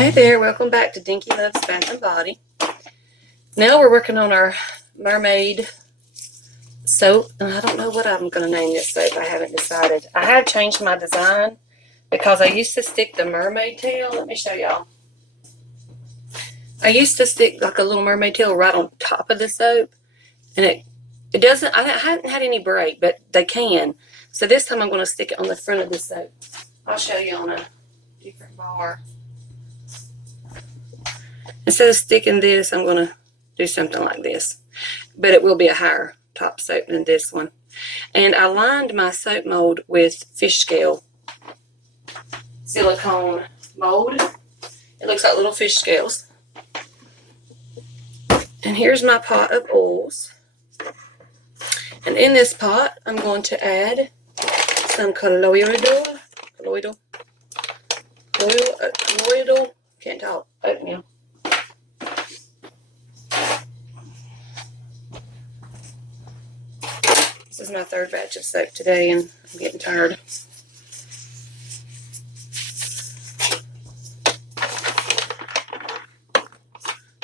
Hi there, welcome back to Dinky Loves Bath and Body. Now we're working on our Mermaid soap, and I don't know what I'm going to name this soap. I haven't decided. I have changed my design because I used to stick the mermaid tail. Let me show y'all. I used to stick like a little mermaid tail right on top of the soap, and it doesn't, I haven't had any break, but they can. So this time I'm going to stick it on the front of the soap. I'll show you on a different bar. Instead of sticking this, I'm going to do something like this. But it will be a higher top soap than this one. And I lined my soap mold with fish scale silicone mold. It looks like little fish scales. And here's my pot of oils. And in this pot, I'm going to add some colloidal, can't talk, oatmeal. This is my third batch of soap today, and I'm getting tired.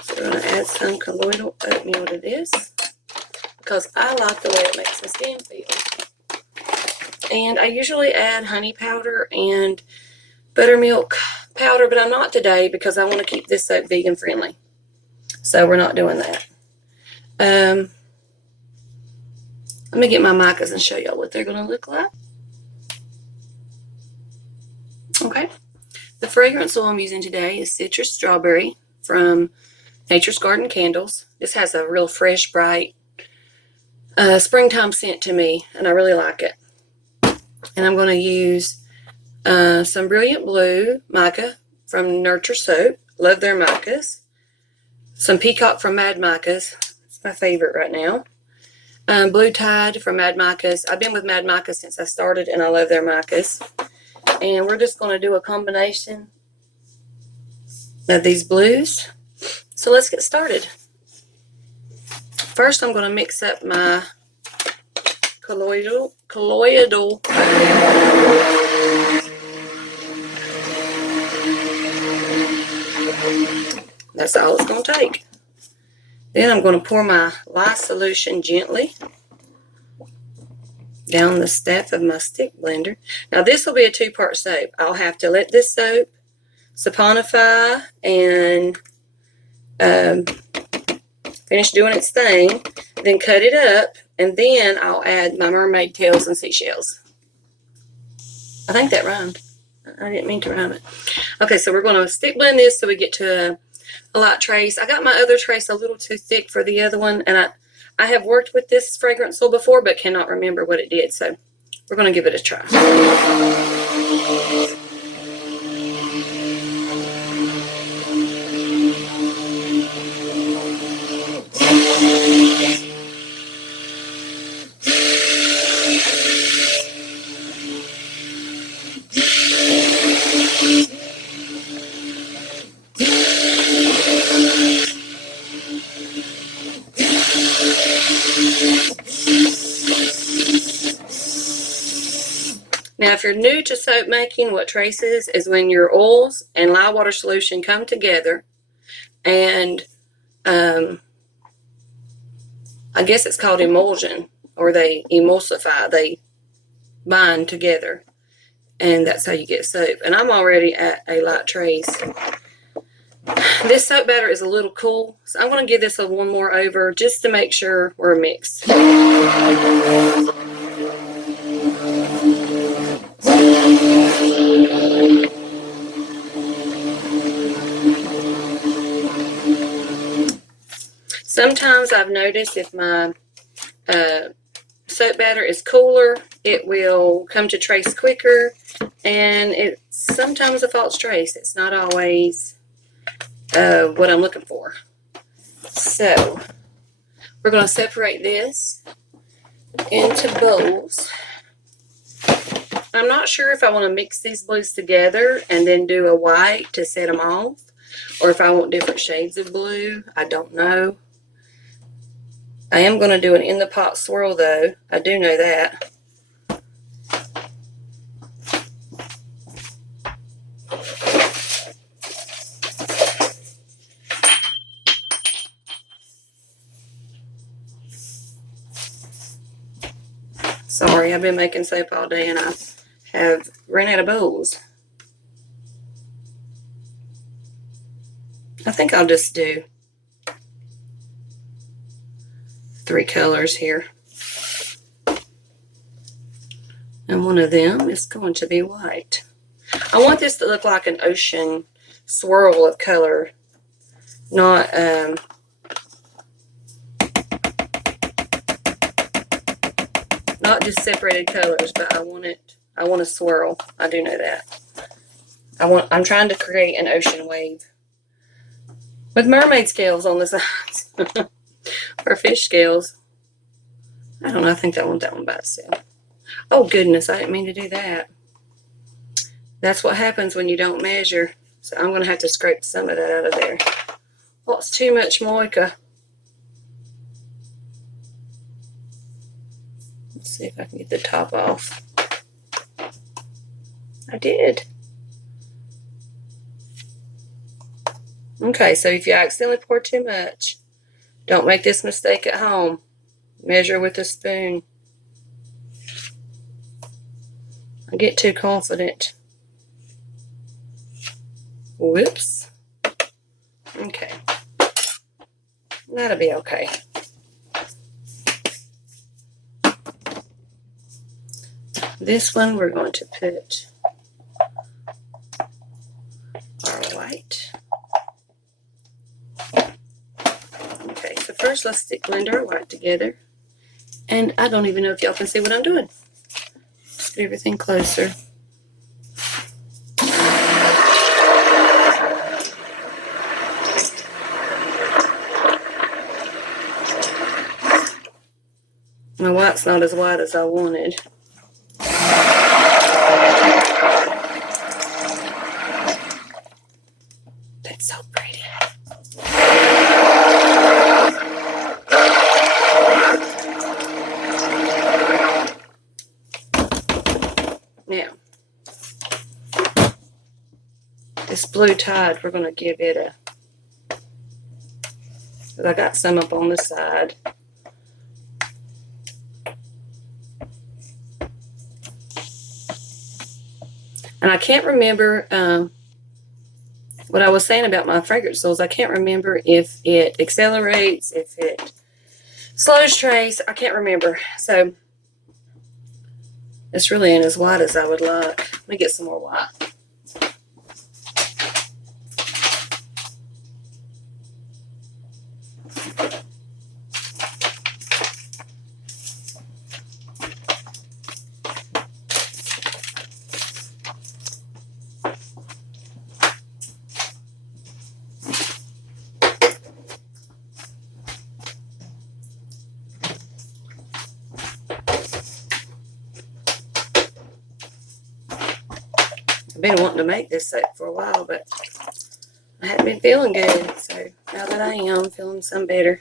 So we're going to add some colloidal oatmeal to this because I like the way it makes my skin feel. And I usually add honey powder and buttermilk powder, but I'm not today because I want to keep this soap vegan friendly. So we're not doing that. Let me get my micas and show y'all what they're going to look like. Okay. The fragrance oil I'm using today is Citrus Strawberry from Nature's Garden Candles. This has a real fresh, bright springtime scent to me, and I really like it. And I'm going to use some Brilliant Blue mica from Nurture Soap. Love their micas. Some Peacock from Mad Micas. It's my favorite right now. Blue Tide from Mad Micas. I've been with Mad Micas since I started, and I love their micas. And we're just going to do a combination of these blues. So let's get started. First, I'm going to mix up my colloidal. That's all it's going to take. Then I'm going to pour my lye solution gently down the staff of my stick blender. Now this will be a two-part soap. I'll have to let this soap saponify and finish doing its thing, then cut it up, and then I'll add my mermaid tails and seashells. I think that rhymed. I didn't mean to rhyme it. Okay, so we're going to stick blend this so we get to a light trace. I got my other trace a little too thick for the other one, and I have worked with this fragrance oil before but cannot remember what it did, so we're going to give it a try. Now, if you're new to soap making, what traces is when your oils and lye water solution come together, and I guess it's called emulsion, or they emulsify, they bind together, and that's how you get soap. And I'm already at a light trace. This soap batter is a little cool, so I'm going to give this one more over just to make sure we're mixed. Sometimes I've noticed if my soap batter is cooler, it will come to trace quicker, and it's sometimes a false trace. It's not always what I'm looking for. So we're going to separate this into bowls. I'm not sure if I want to mix these blues together and then do a white to set them off, or if I want different shades of blue. I don't know. I am going to do an in the pot swirl though. I do know that. Sorry, I've been making soap all day and I have ran out of bowls. I think I'll just do 3 colors here. And one of them is going to be white. I want this to look like an ocean swirl of color, not just separated colors, but I want a swirl. I do know that. I'm trying to create an ocean wave with mermaid scales on the sides. Or fish scales. I don't know, I think I want that one by itself. Oh goodness, I didn't mean to do that. That's what happens when you don't measure. So I'm going to have to scrape some of that out of there. Oh, it's too much mica. Let's see if I can get the top off. I did. Okay, so if you accidentally pour too much, don't make this mistake at home. Measure with a spoon. I get too confident. Whoops. Okay. That'll be okay. This one we're going to put our white. Okay, so first let's blend our white together. And I don't even know if y'all can see what I'm doing. Just get everything closer. My white's not as white as I wanted. That's so pretty. Now, this blue tide, we're going to give it a, because I got some up on the side. And I can't remember what I was saying about my fragrance oils. I can't remember if it accelerates, if it slows trace. I can't remember. So it's really ain't as white as I would like. Let me get some more white. I've been wanting to make this soap for a while, but I hadn't been feeling good. So now that I am, I'm feeling some better.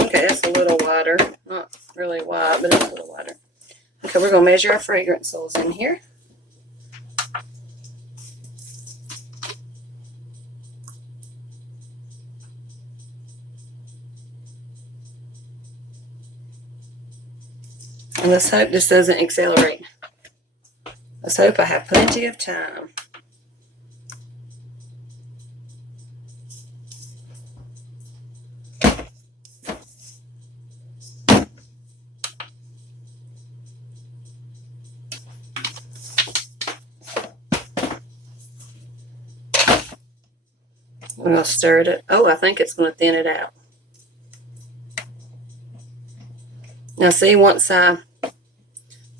Okay, that's a little wider. Not really wide, but it's a little wider. Okay, we're going to measure our fragrance oils in here. And let's hope this doesn't accelerate. Let's hope I have plenty of time. I'm going to stir it. Oh, I think it's going to thin it out. Now see, once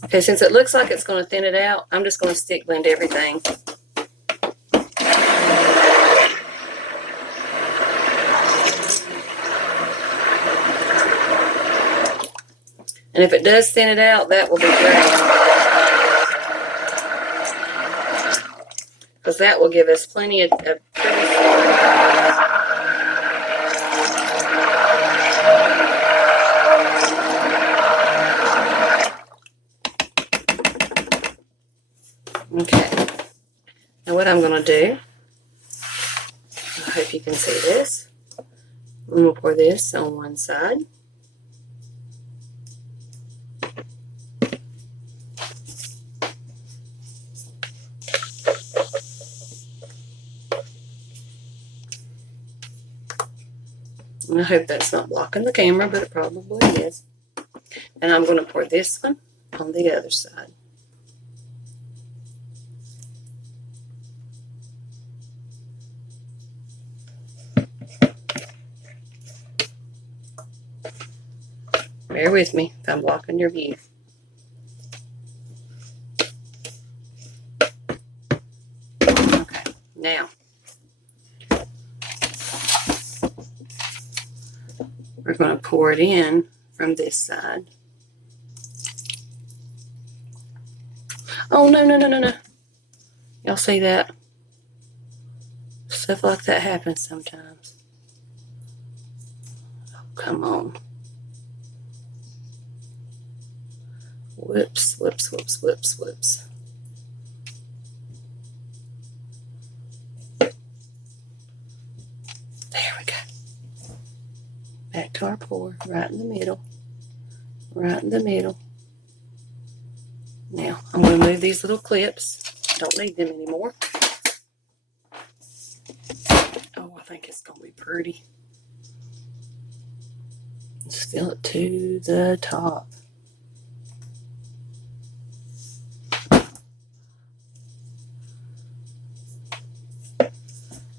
okay, since it looks like it's going to thin it out, I'm just going to stick blend everything. And if it does thin it out, that will be great. Because that will give us plenty of pretty. Okay, now what I'm going to do, hope you can see this. I'm going to pour this on one side. And I hope that's not blocking the camera, but it probably is. And I'm going to pour this one on the other side. Bear with me if I'm blocking your view. Okay, now we're going to pour it in from this side. Oh, no, no, no, no, no. Y'all see that? Stuff like that happens sometimes. Oh, come on. Whoops, whoops, whoops, whoops, whoops. There we go. Back to our pour, right in the middle. Right in the middle. Now, I'm going to move these little clips. Don't need them anymore. Oh, I think it's going to be pretty. Let's fill it to the top.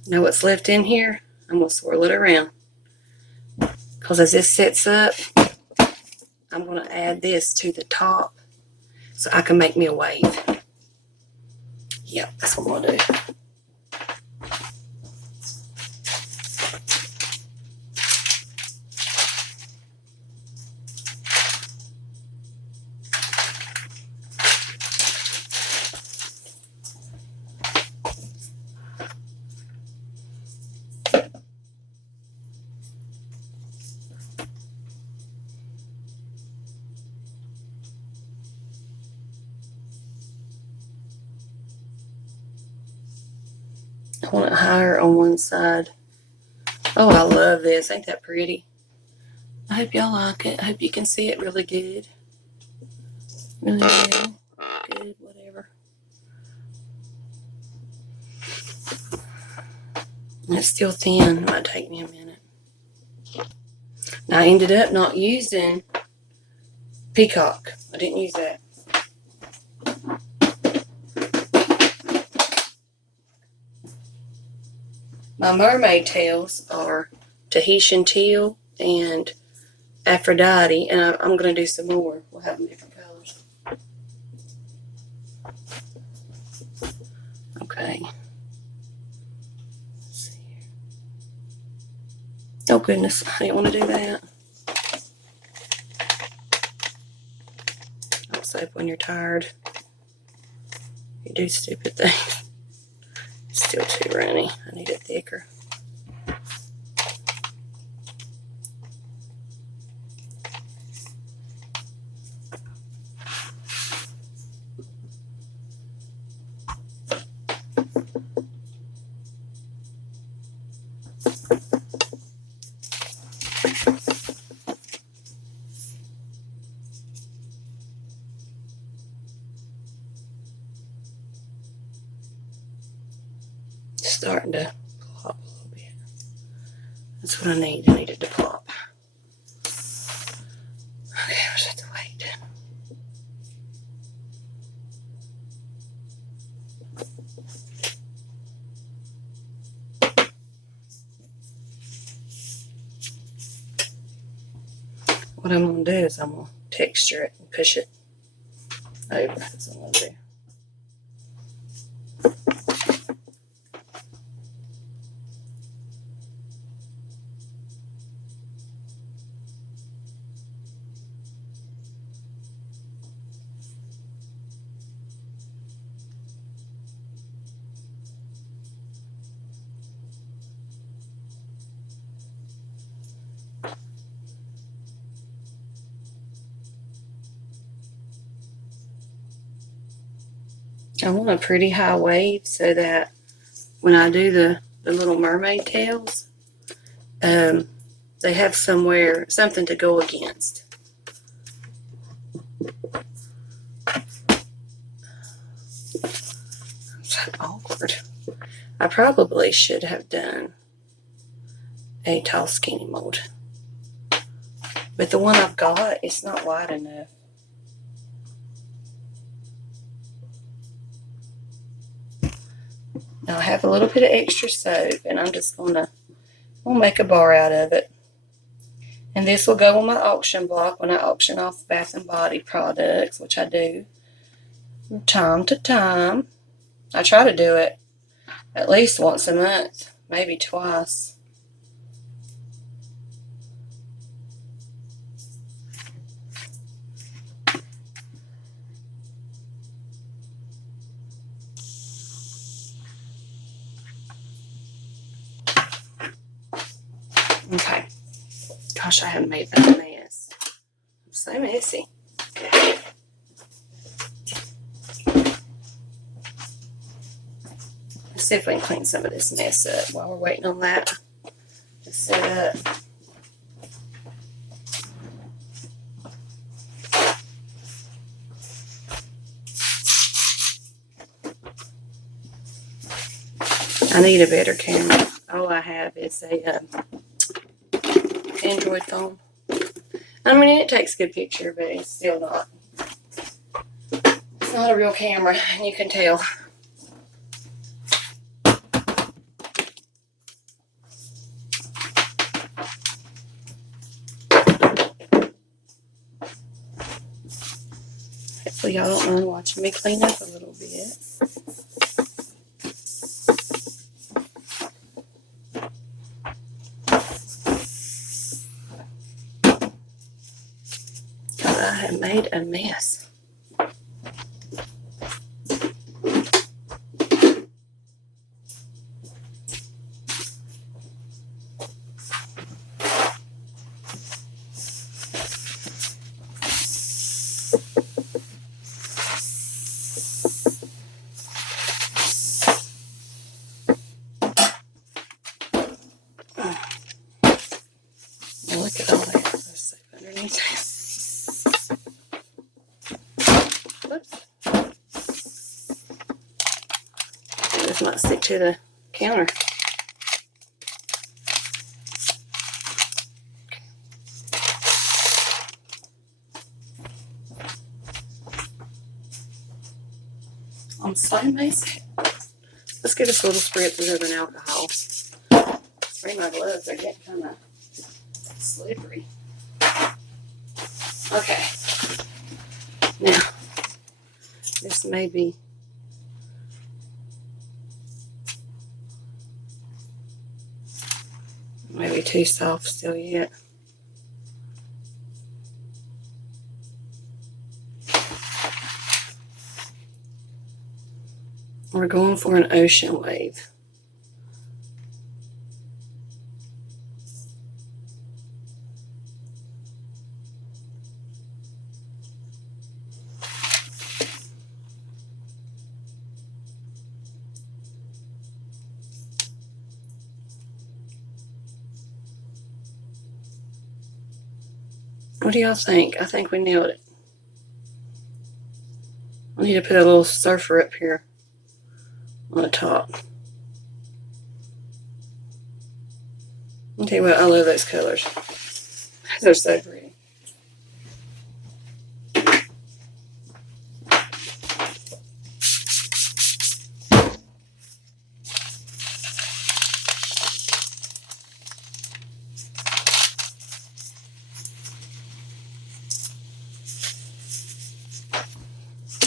Now what's left in here, I'm going to swirl it around. Because as this sets up, I'm going to add this to the top so I can make me a wave. Yep, that's what I'm going to do. I want it higher on one side. Oh, I love this. Ain't that pretty? I hope y'all like it. I hope you can see it really good. Really well. Good, whatever. It's still thin. It might take me a minute. Now, I ended up not using peacock. I didn't use that. My mermaid tails are Tahitian teal and Aphrodite, and I'm going to do some more. We'll have them different colors. Okay. Let's see here. Oh, goodness. I didn't want to do that. Don't soap when you're tired. You do stupid things. It's still too runny. I need it thicker. Starting to plop a little bit. That's what I need. I need it to plop. Okay, I just have to wait. What I'm going to do is I'm going to texture it and push it over. That's what I'm going to do. I want a pretty high wave so that when I do the the little mermaid tails. They have something to go against. So awkward. I probably should have done a tall skinny mold, but the one I've got, it's not wide enough. Now I have a little bit of extra soap, and I'm just gonna make a bar out of it. And this will go on my auction block when I auction off Bath and Body products, which I do from time to time. I try to do it at least once a month, maybe twice. Okay. Gosh, I haven't made that mess. I'm so messy. Let's see if we can clean some of this mess up while we're waiting on that to set up. I need a better camera. All I have is a Android phone. I mean, it takes a good picture, but it's still not. It's not a real camera, and you can tell. Hopefully y'all don't mind watching me clean up a little bit. I have made a mess. Look at all that. There's soap underneath there. Whoops. This might stick to the counter. I'm so messy. Let's get us a little spritz of rubbing alcohol. Spray my gloves, they're getting kind of slippery. Okay. Now, this may be maybe too soft still yet. We're going for an ocean wave. What do y'all think? I think we nailed it. I need to put a little surfer up here on the top. I'll tell you what, I love those colors. They're so pretty.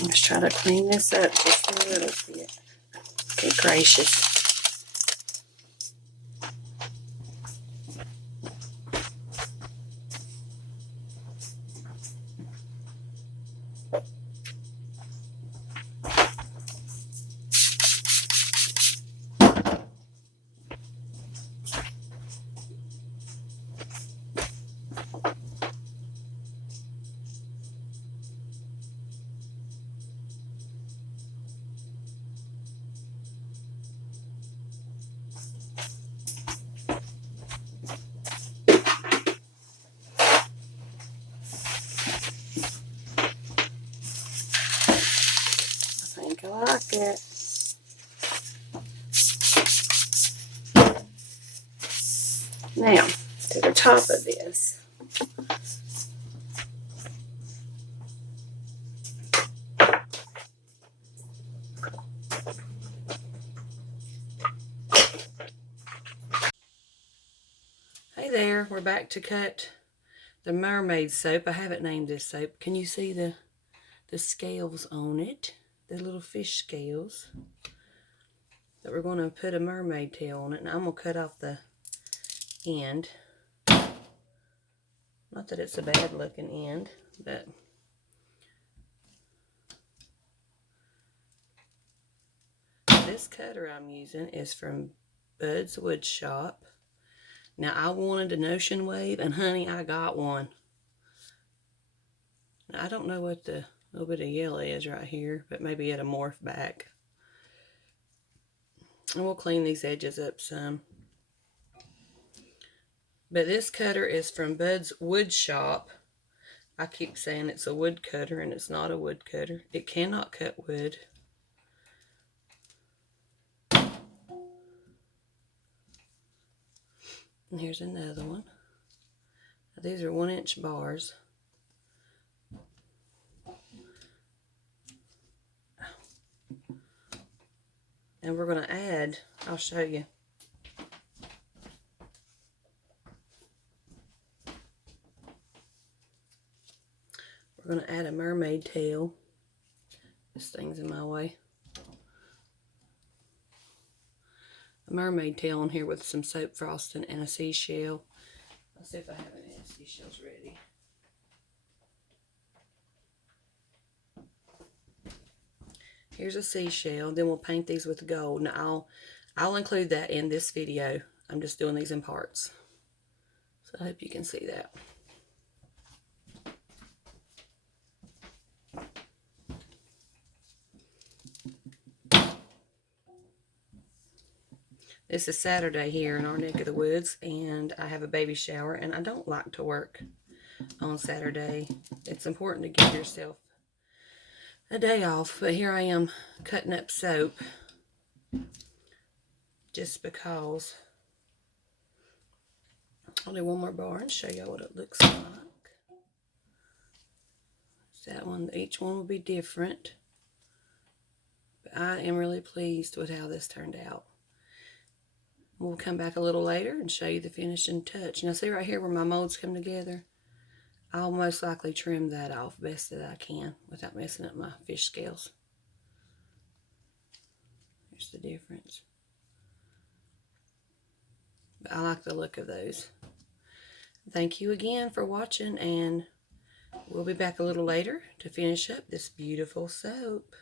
Let's try to clean this up just a little bit. Good gracious. basket. Now, to the top of this. Hey there, we're back to cut the Mermaid soap. I haven't named this soap. Can you see the scales on it? The little fish scales. But we're going to put a mermaid tail on it. Now I'm going to cut off the end. Not that it's a bad looking end, but this cutter I'm using is from Bud's Wood Shop. Now I wanted an ocean wave, and honey, I got one. Now, I don't know what the little bit of yellow is right here, but maybe it'll morph back. And we'll clean these edges up some. But this cutter is from Bud's Wood Shop. I keep saying it's a wood cutter, and it's not a wood cutter. It cannot cut wood. And here's another one. Now, these are 1-inch bars. And we're going to add, I'll show you. We're going to add a mermaid tail. This thing's in my way. A mermaid tail on here with some soap frosting and a seashell. Let's see if I have any seashells ready. Here's a seashell. Then we'll paint these with gold. Now I'll include that in this video. I'm just doing these in parts. So I hope you can see that. This is Saturday here in our neck of the woods, and I have a baby shower, and I don't like to work on Saturday. It's important to give yourself a day off, but here I am cutting up soap just because. I'll do one more bar and show you what it looks like. That one, each one will be different, but I am really pleased with how this turned out. We'll come back a little later and show you the finishing touch. Now see right here where my molds come together? I'll most likely trim that off best that I can without messing up my fish scales. Here's the difference. But I like the look of those. Thank you again for watching, and we'll be back a little later to finish up this beautiful soap.